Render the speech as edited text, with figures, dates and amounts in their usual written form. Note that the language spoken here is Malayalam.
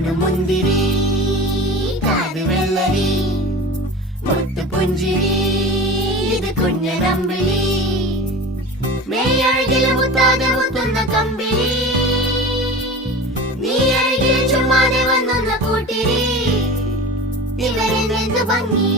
കണ്ണു മുന്തിരി കാത് വെള്ളരി മുത്തു പുഞ്ചിരി ഇത് കുഞ്ഞനമ്പിളി മേയഴകില് മുത്താതെ മുത്തുന്ന കമ്പിളി നീ അഴകില് ചുമ്മാതെ വന്നൊന്ന കൂട്ടിരി ഇവരെന്ത് ഭംഗി